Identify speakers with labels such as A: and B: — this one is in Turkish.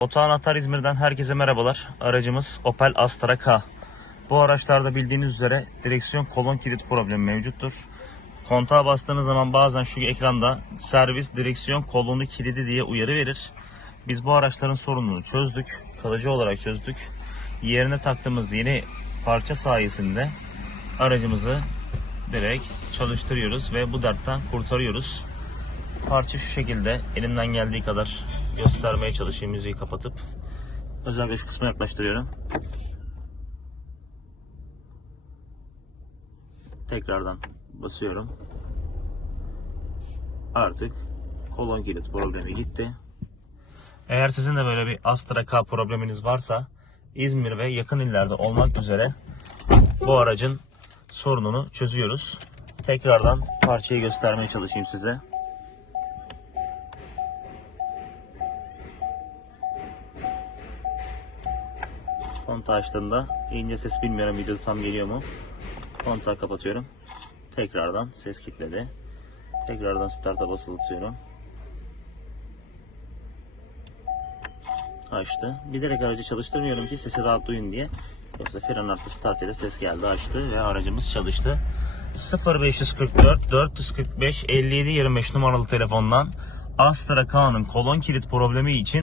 A: Oto Anahtar İzmir'den herkese merhabalar. Aracımız Opel Astra K. Bu araçlarda bildiğiniz üzere direksiyon kolon kilit problemi mevcuttur. Kontağa bastığınız zaman bazen şu ekranda servis direksiyon kolonu kilidi diye uyarı verir. Biz bu araçların sorununu çözdük. Kalıcı olarak çözdük. Yerine taktığımız yeni parça sayesinde aracımızı direkt çalıştırıyoruz ve bu dertten kurtarıyoruz. Parça şu şekilde elimden geldiği kadar göstermeye çalışayım müziği kapatıp. Özellikle şu kısma yaklaştırıyorum. Tekrardan basıyorum. Artık kolon kilit problemi gitti. Eğer sizin de böyle bir Astra K probleminiz varsa İzmir ve yakın illerde olmak üzere bu aracın sorununu çözüyoruz. Tekrardan parçayı göstermeye çalışayım size. Kontağı açtığında ince ses bilmiyorum videoda tam geliyor mu. Kontağı kapatıyorum. Tekrardan ses kilitledi. Tekrardan start'a basılı tutuyorum. Açtı. Bilerek aracı çalıştırmıyorum ki sesi rahat duyun diye. Yoksa fren artı start ile ses geldi açtı ve aracımız çalıştı. 0544 445 57 25 numaralı telefondan Astra K'nın kolon kilit problemi için